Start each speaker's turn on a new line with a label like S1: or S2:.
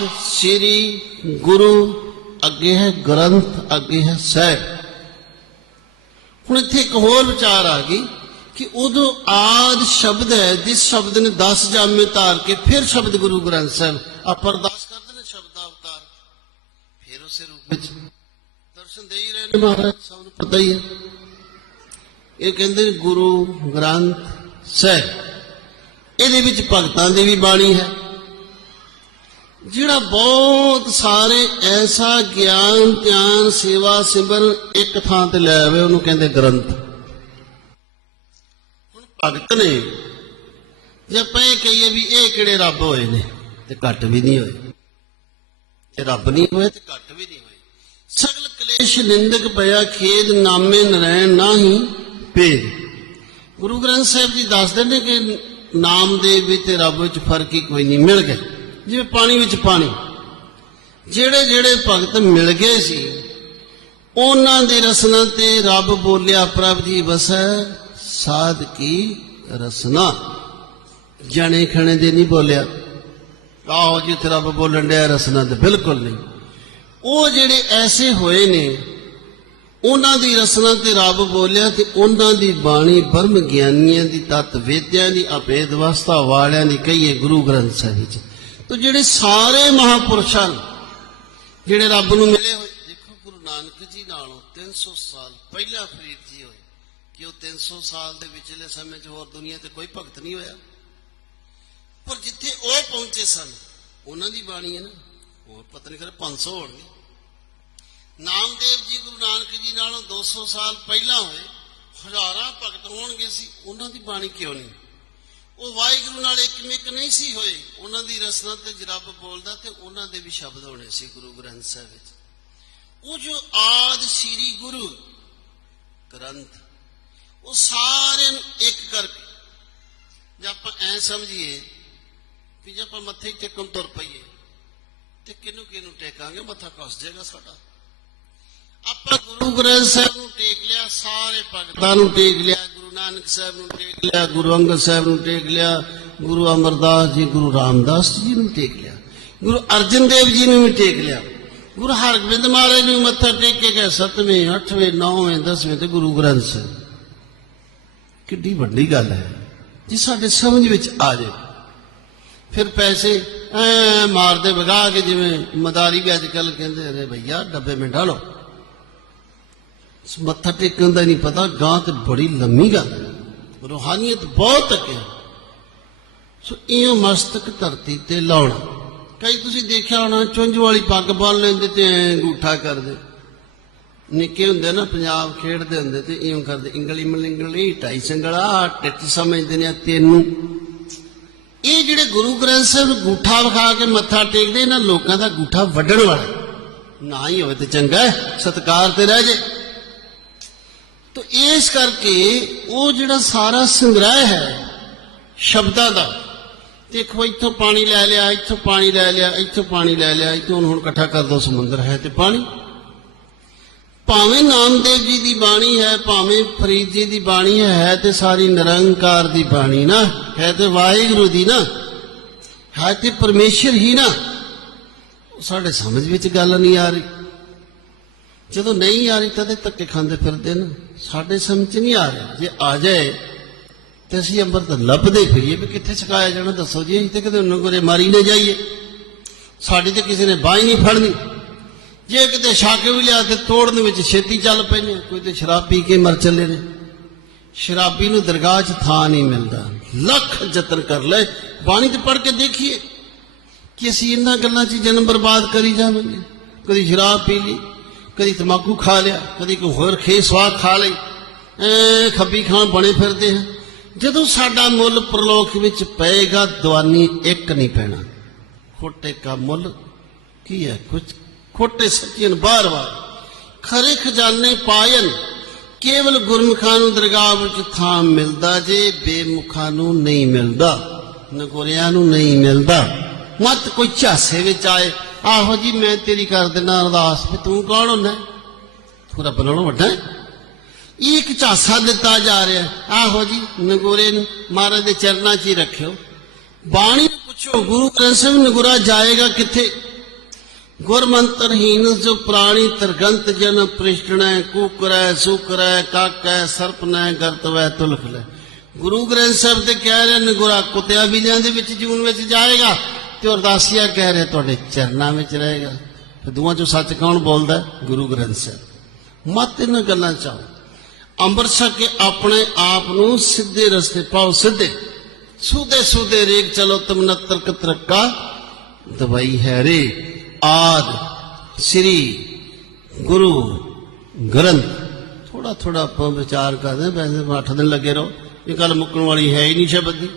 S1: ਆਦ ਸ੍ਰੀ ਗੁਰੂ ਅੱਗੇ ਹੈ, ਗ੍ਰੰਥ ਅੱਗੇ ਹੈ, ਸਾਹਿਬ। ਹੁਣ ਇੱਥੇ ਇੱਕ ਹੋਰ ਵਿਚਾਰ ਆ ਗਈ ਕਿ ਉਦੋਂ ਆਦ ਸ਼ਬਦ ਹੈ, ਜਿਸ ਸ਼ਬਦ ਨੇ 10 ਜਾਮੇ ਧਾਰ ਕੇ ਫਿਰ ਸ਼ਬਦ ਗੁਰੂ ਗ੍ਰੰਥ ਸਾਹਿਬ, ਆਪਾਂ ਅਰਦਾਸ ਕਰਦੇ ਨੇ ਸ਼ਬਦ ਅਵਤਾਰ ਫਿਰ ਉਸੇ ਰੂਪ ਵਿੱਚ ਦਰਸ਼ਨ ਦੇ ਹੀ ਰਹੇ ਨੇ ਮਹਾਰਾਜ, ਸਭ ਨੂੰ ਪਤਾ ਹੀ ਹੈ। ਇਹ ਕਹਿੰਦੇ ਨੇ ਗੁਰੂ ਗ੍ਰੰਥ ਸਾਹਿਬ। ਇਹਦੇ ਵਿੱਚ ਭਗਤਾਂ ਦੀ ਵੀ ਬਾਣੀ ਹੈ। ਜਿਹੜਾ ਬਹੁਤ ਸਾਰੇ ਐਸਾ ਗਿਆਨ, ਧਿਆਨ, ਸੇਵਾ, ਸਿਮਰਨ ਇੱਕ ਥਾਂ ਤੇ ਲੈ ਆਵੇ, ਉਹਨੂੰ ਕਹਿੰਦੇ ਗ੍ਰੰਥ। ਹੁਣ ਭਗਤ ਨੇ ਜੇ ਆਪਾਂ ਕਹੀਏ ਵੀ ਇਹ ਕਿਹੜੇ ਰੱਬ ਹੋਏ ਨੇ, ਤੇ ਘੱਟ ਵੀ ਨਹੀਂ ਹੋਏ। ਤੇ ਰੱਬ ਨਹੀਂ ਹੋਏ, ਤੇ ਘੱਟ ਵੀ ਨਹੀਂ ਹੋਏ। ਸਗਲ ਕਲੇਸ਼ ਨਿੰਦਕ ਪਿਆ ਖੇਦ ਨਾਮੇ ਨਰੈਣ ਨਾਹੀ ਭੇਦ। ਗੁਰੂ ਗ੍ਰੰਥ ਸਾਹਿਬ ਜੀ ਦੱਸਦੇ ਨੇ ਕਿ ਨਾਮ ਦੇ ਵਿੱਚ ਤੇ ਰੱਬ ਵਿੱਚ ਫ਼ਰਕ ਹੀ ਕੋਈ ਨਹੀਂ, ਮਿਲ ਗਿਆ। ਜਿਵੇਂ ਪਾਣੀ ਵਿੱਚ ਪਾਣੀ। ਜਿਹੜੇ ਜਿਹੜੇ ਭਗਤ ਮਿਲ ਗਏ ਸੀ, ਉਹਨਾਂ ਦੀ ਰਸਨਾ ਤੇ ਰੱਬ ਬੋਲਿਆ, ਪ੍ਰਭ ਜੀ ਵਸੈ ਸਾਧ ਕੀ ਰਸਨਾ। ਜਣੇ ਖਣੇ ਦੇ ਨਹੀਂ ਬੋਲਿਆ। ਆਹੋ ਜਿੱਥੇ ਰੱਬ ਬੋਲਣ ਡਿਆ, ਰਸਨਾ ਤੇ ਬਿਲਕੁਲ ਨਹੀਂ। ਉਹ ਜਿਹੜੇ ਐਸੇ ਹੋਏ ਨੇ, ਉਹਨਾਂ ਦੀ ਰਸਨਾ ਤੇ ਰੱਬ ਬੋਲਿਆ ਤੇ ਉਹਨਾਂ ਦੀ ਬਾਣੀ ਬ੍ਰਹਮ ਗਿਆਨੀਆਂ ਦੀ ਤਤ ਵੇਦਿਆਂ ਦੀ ਅਭੇਦ ਅਵਸਥਾ ਵਾਲਿਆਂ ਦੀ ਕਹੀਏ ਗੁਰੂ ਗ੍ਰੰਥ ਸਾਹਿਬ ਵਿੱਚ ਤੋ ਜਿਹੜੇ ਸਾਰੇ ਮਹਾਪੁਰਸ਼ਾਂ ਨੇ, ਜਿਹੜੇ ਰੱਬ ਨੂੰ ਮਿਲੇ ਹੋਏ ਦੇਖੋ ਗੁਰੂ ਨਾਨਕ ਜੀ ਨਾਲੋਂ 300 ਸਾਲ ਪਹਿਲਾਂ ਫਰੀਦ ਜੀ ਹੋਏ ਕਿ ਉਹ 300 ਸਾਲ ਦੇ ਵਿਚਲੇ ਸਮੇਂ 'ਚ ਹੋਰ ਦੁਨੀਆ ਤੇ ਕੋਈ ਭਗਤ ਨਹੀਂ ਹੋਇਆ। ਪਰ ਜਿੱਥੇ ਉਹ ਪਹੁੰਚੇ ਸਨ ਉਹਨਾਂ ਦੀ ਬਾਣੀ ਹੈ ਨਾ ਹੋਰ ਪਤਾ ਨਹੀਂ ਕਰੇ 500 ਹੋਣਗੇ। ਨਾਮਦੇਵ ਜੀ ਗੁਰੂ ਨਾਨਕ ਜੀ ਨਾਲੋਂ 200 ਸਾਲ ਪਹਿਲਾਂ ਹੋਏ ਹਜ਼ਾਰਾਂ ਭਗਤ ਹੋਣਗੇ ਸੀ ਉਹਨਾਂ ਦੀ ਬਾਣੀ ਕਿਉਂ ਨਹੀਂ? ਉਹ ਵਾਹਿਗੁਰੂ ਨਾਲ ਇੱਕਮਿਕ ਨਹੀਂ ਸੀ ਹੋਏ। ਉਹਨਾਂ ਦੀ ਰਸਨਾ ਤੇ ਜਰਬ ਬੋਲਦਾ ਤੇ ਉਹਨਾਂ ਦੇ ਵੀ ਸ਼ਬਦ ਹੋਣੇ ਸੀ ਗੁਰੂ ਗ੍ਰੰਥ ਸਾਹਿਬ ਵਿੱਚ। ਉਹ ਜੋ ਆਦ ਸ੍ਰੀ ਗੁਰੂ ਗ੍ਰੰਥ, ਉਹ ਸਾਰਿਆਂ ਨੂੰ ਇੱਕ ਕਰਕੇ। ਜੇ ਆਪਾਂ ਐ ਸਮਝੀਏ ਵੀ ਜੇ ਆਪਾਂ ਮੱਥੇ ਟੇਕਣ ਤੁਰ ਪਈਏ ਤੇ ਕਿਹਨੂੰ ਕਿਹਨੂੰ ਟੇਕਾਂਗੇ? ਮੱਥਾ ਕੱਸ ਜਾਏਗਾ ਸਾਡਾ। ਆਪਾਂ ਗੁਰੂ ਗ੍ਰੰਥ ਸਾਹਿਬ ਨੂੰ ਟੇਕ ਲਿਆ, ਸਾਰੇ ਭਗਤਾਂ ਨੂੰ ਟੇਕ ਲਿਆ, ਗੁਰੂ ਨਾਨਕ ਸਾਹਿਬ ਨੂੰ ਟੇਕ ਲਿਆ, ਗੁਰੂ ਅੰਗਦ ਸਾਹਿਬ ਨੂੰ ਟੇਕ ਲਿਆ, ਗੁਰੂ ਅਮਰਦਾਸ ਜੀ, ਗੁਰੂ ਰਾਮਦਾਸ ਜੀ ਨੂੰ ਟੇਕ ਲਿਆ, ਗੁਰੂ ਅਰਜਨ ਦੇਵ ਜੀ ਨੂੰ ਵੀ ਟੇਕ ਲਿਆ, ਗੁਰੂ ਹਰਗੋਬਿੰਦ ਮਹਾਰਾਜ ਨੂੰ ਮੱਥਾ ਟੇਕ ਕੇ ਗਏ 7ਵੇਂ 8ਵੇਂ 9ਵੇਂ 10ਵੇਂ ਤੇ ਗੁਰੂ ਗ੍ਰੰਥ ਸਾਹਿਬ। ਕਿੱਡੀ ਵੱਡੀ ਗੱਲ ਹੈ, ਜੇ ਸਾਡੇ ਸਮਝ ਵਿੱਚ ਆ ਜਾਏ ਫਿਰ ਪੈਸੇ ਐ ਮਾਰਦੇ ਵਗਾ ਕੇ ਜਿਵੇਂ ਮਦਾਰੀ ਵੀ ਅੱਜ ਕੱਲ ਕਹਿੰਦੇ ਅਰੇ ਭਈਆ, ਡੱਬੇ ਮਿੰਡਾ ਲਓ। ਮੱਥਾ ਟੇਕਣ ਦਾ ਨਹੀਂ ਪਤਾ, ਗਾਂ ਤੇ ਬੜੀ ਲੰਮੀ ਗੱਲ ਹੈ। ਰੂਹਾਨੀਅਤ ਬਹੁਤ ਹੈ। ਸੋ ਇਹ ਮਸਤਕ ਧਰਤੀ ਤੇ ਲਾਉਣਾ। ਕਈ ਤੁਸੀਂ ਦੇਖਿਆ ਹੋਣਾ, ਚੁੰਝ ਵਾਲੀ ਪੱਗ ਬੰਨ ਲੈਂਦੇ ਤੇ ਅੰਗੂਠਾ ਕਰਦੇ। ਨਿੱਕੇ ਹੁੰਦੇ ਨਾ, ਪੰਜਾਬ ਖੇਡਦੇ ਹੁੰਦੇ ਤੇ ਇਉਂ ਕਰਦੇ, ਇੰਗਲੀ ਮਲਿੰਗਲੀ, ਢਾਈ ਸੰਗਲਾ ਟਿੱਟ ਸਮਝਦੇ ਨੇ ਆ ਤੈਨੂੰ। ਇਹ ਜਿਹੜੇ ਗੁਰੂ ਗ੍ਰੰਥ ਸਾਹਿਬ ਗੂਠਾ ਵਿਖਾ ਕੇ ਮੱਥਾ ਟੇਕਦੇ, ਇਹਨਾਂ ਲੋਕਾਂ ਦਾ ਗੂਠਾ ਵੱਢਣ ਵਾਲਾ ਨਾ ਹੀ ਹੋਵੇ ਤੇ ਚੰਗਾ ਹੈ, ਸਤਕਾਰ ਤੇ ਰਹਿ ਜੇ। ਤੋ ਇਸ ਕਰਕੇ ਉਹ ਜਿਹੜਾ ਸਾਰਾ ਸੰਗ੍ਰਹਿ ਹੈ, ਸ਼ਬਦਾਂ ਦਾ, ਦੇਖੋ ਇੱਥੋਂ ਪਾਣੀ ਲੈ ਲਿਆ, ਇੱਥੋਂ ਪਾਣੀ ਲੈ ਲਿਆ, ਇੱਥੋਂ ਪਾਣੀ ਲੈ ਲਿਆ, ਇੱਥੋਂ ਹੁਣ ਇਕੱਠਾ ਕਰ ਦੋ, ਸਮੁੰਦਰ ਹੈ ਤੇ ਪਾਣੀ। ਭਾਵੇਂ ਨਾਮਦੇਵ ਜੀ ਦੀ ਬਾਣੀ ਹੈ, ਭਾਵੇਂ ਫਰੀਦ ਜੀ ਦੀ ਬਾਣੀ ਹੈ ਹੈ ਤੇ ਸਾਰੀ ਨਿਰੰਕਾਰ ਦੀ ਬਾਣੀ ਨਾ, ਹੈ ਤੇ ਵਾਹਿਗੁਰੂ ਦੀ ਨਾ, ਹੈ ਤੇ ਪਰਮੇਸ਼ਰ ਹੀ ਨਾ। ਉਹ ਸਾਡੇ ਸਮਝ ਵਿੱਚ ਗੱਲ ਨਹੀਂ ਆ ਰਹੀ। ਜਦੋਂ ਨਹੀਂ ਆ ਰਹੀ ਤਦੇ ਧੱਕੇ ਖਾਂਦੇ ਫਿਰਦੇ ਨੇ। ਸਾਡੇ ਸਮਝ ਨਹੀਂ ਆ ਰਿਹਾ। ਜੇ ਆ ਜਾਏ, ਤੇ ਅਸੀਂ ਅੰਮ੍ਰਿਤ ਲੱਭਦੇ ਫਿਰੀਏ ਵੀ ਕਿੱਥੇ ਛਕਾਇਆ ਜਾਣਾ। ਦੱਸੋ ਜੀ, ਅਸੀਂ ਤੇ ਕਦੇ ਉਹਨਾਂ ਕੋਲੇ ਮਾਰੀ ਨਾ ਜਾਈਏ। ਸਾਡੀ ਤੇ ਕਿਸੇ ਨੇ ਬਾਹ ਹੀ ਨਹੀਂ ਫੜਨੀ। ਜੇ ਕਿਤੇ ਛੱਕ ਵੀ ਲਿਆ ਤੇ ਤੋੜਨ ਵਿੱਚ ਛੇਤੀ ਚੱਲ ਪੈਨੇ ਕੋਈ ਤੇ ਸ਼ਰਾਬ ਪੀ ਕੇ ਮਰ ਚੱਲੇ ਨੇ। ਸ਼ਰਾਬੀ ਨੂੰ ਦਰਗਾਹ 'ਚ ਥਾਂ ਨਹੀਂ ਮਿਲਦਾ। ਲੱਖ ਯਤਨ ਕਰ ਲੈ ਬਾਣੀ ਤੇ ਪੜ੍ਹ ਕੇ ਦੇਖੀਏ ਕਿ ਅਸੀਂ ਇਹਨਾਂ ਗੱਲਾਂ 'ਚ ਜਨਮ ਬਰਬਾਦ ਕਰੀ ਜਾਵਾਂਗੇ। ਕਦੀ ਸ਼ਰਾਬ ਪੀ ਲਈ ਕਦੀ ਤਮਾਕੂ ਖਾ ਲਿਆ, ਕਦੀ ਕੋਈ ਹੋਰ ਖੇ ਸਵਾਦ ਖਾ ਲਈ। ਐ ਖੱਬੀ ਖਾਨ ਬਣੇ ਫਿਰਦੇ ਹਾਂ ਜਦੋਂ ਸਾਡਾ ਮੁੱਲ ਪ੍ਰਲੋਕ ਵਿੱਚ ਪਏਗਾ, ਦਵਾਨੀ ਇੱਕ ਨਹੀਂ ਪੈਣਾ। ਖੋਟੇ ਕਾ ਮੁੱਲ ਕੀ ਹੈ ਕੁਝ ਖੋਟੇ ਸੱਚੀਨ ਬਾਰ-ਬਾਰ ਖਰੇ ਖਜ਼ਾਨੇ ਪਾਇਨ, ਕੇਵਲ ਗੁਰਮੁਖਾਂ ਨੂੰ ਦਰਗਾਹ ਵਿੱਚ ਥਾਂ ਮਿਲਦਾ ਜੇ, ਬੇਮੁਖਾਂ ਨੂੰ ਨਹੀਂ ਮਿਲਦਾ। ਨਗੋਰਿਆਂ ਨੂੰ ਨਹੀਂ ਮਿਲਦਾ। ਮਤ ਕੋਈ ਝਾਸੇ ਵਿੱਚ ਆਏ ਆਹੋ ਜੀ, ਮੈਂ ਤੇਰੀ ਕਰ ਦਿੰਦਾ ਅਰਦਾਸ ਵੀ ਤੂੰ ਕੌਣ ਹੁੰਦਾ ਤੂੰ ਰੱਬ ਨਾਲੋਂ ਵੱਡਾ ਹੈ। ਇਹ ਇੱਕ ਝਾਸਾ ਦਿੱਤਾ ਜਾ ਰਿਹਾ। ਹੈ। ਆਹੋ ਜੀ, ਨਗੋਰੇ ਨੂੰ ਮਹਾਰਾਜ ਦੇ ਚਰਨਾਂ 'ਚ ਹੀ ਰੱਖਿਓ। ਬਾਣੀ ਪੁੱਛੋ, ਗੁਰੂ ਗ੍ਰੰਥ ਸਾਹਿਬ ਨਗੁਰਾ ਜਾਏਗਾ ਕਿੱਥੇ? ਗੁਰਮੰਤਰਹੀਨ ਜੋ ਪ੍ਰਾਣੀ ਤਰਗੰਤ ਜਨ ਪ੍ਰਿਸ਼ਟਣੈ, ਕੂਕਰੈ, ਸੂਕਰੈ, ਕਾਕੈ, ਸਰਪਨੈ, ਗਰਤਵੈ, ਤੁਲਖਲੈ। ਗੁਰੂ ਗ੍ਰੰਥ ਸਾਹਿਬ ਤੇ ਕਹਿ ਰਹੇ ਨੇ ਗੁਰਾ ਕੁੱਤਿਆਂ ਬਿਲਿਆਂ ਦੇ ਵਿੱਚ ਜੂਨ ਵਿੱਚ ਜਾਏਗਾ। ਤੇ ਅਰਦਾਸੀਆ ਕਹਿ ਰਿਹਾ ਤੁਹਾਡੇ ਚਰਨਾਂ ਵਿੱਚ ਰਹੇਗਾ ਤੇ ਦੋਵਾਂ ਚੋਂ ਸੱਚ ਕੌਣ ਬੋਲਦਾ? ਗੁਰੂ ਗ੍ਰੰਥ ਸਾਹਿਬ। ਮਤ ਇਹਨਾਂ ਗੱਲਾਂ ਚਾਹੋ ਅੰਮ੍ਰਿਤਸਰ ਕੇ ਆਪਣੇ ਆਪ ਨੂੰ ਸਿੱਧੇ ਰਸਤੇ ਪਾਓ ਸਿੱਧੇ। ਸੂਦੇ ਸੂਦੇ ਰੇਗ ਚਲੋ ਤੁਮ ਨਤਰ ਕਤਰਕਾ। ਦਵਾਈ ਹੈ ਰੇ ਆਦ ਸ੍ਰੀ ਗੁਰੂ ਗ੍ਰੰਥ। ਥੋੜਾ ਥੋੜਾ ਆਪਾਂ ਵਿਚਾਰ ਕਰਦੇ ਹਾਂ, ਵੈਸੇ 8 ਦਿਨ ਲੱਗੇ ਰਹੋ। ਇਹ ਗੱਲ ਮੁੱਕਣ ਵਾਲੀ ਹੈ ਹੀ ਨਹੀਂ ਸ਼ਬਦ ਦੀ।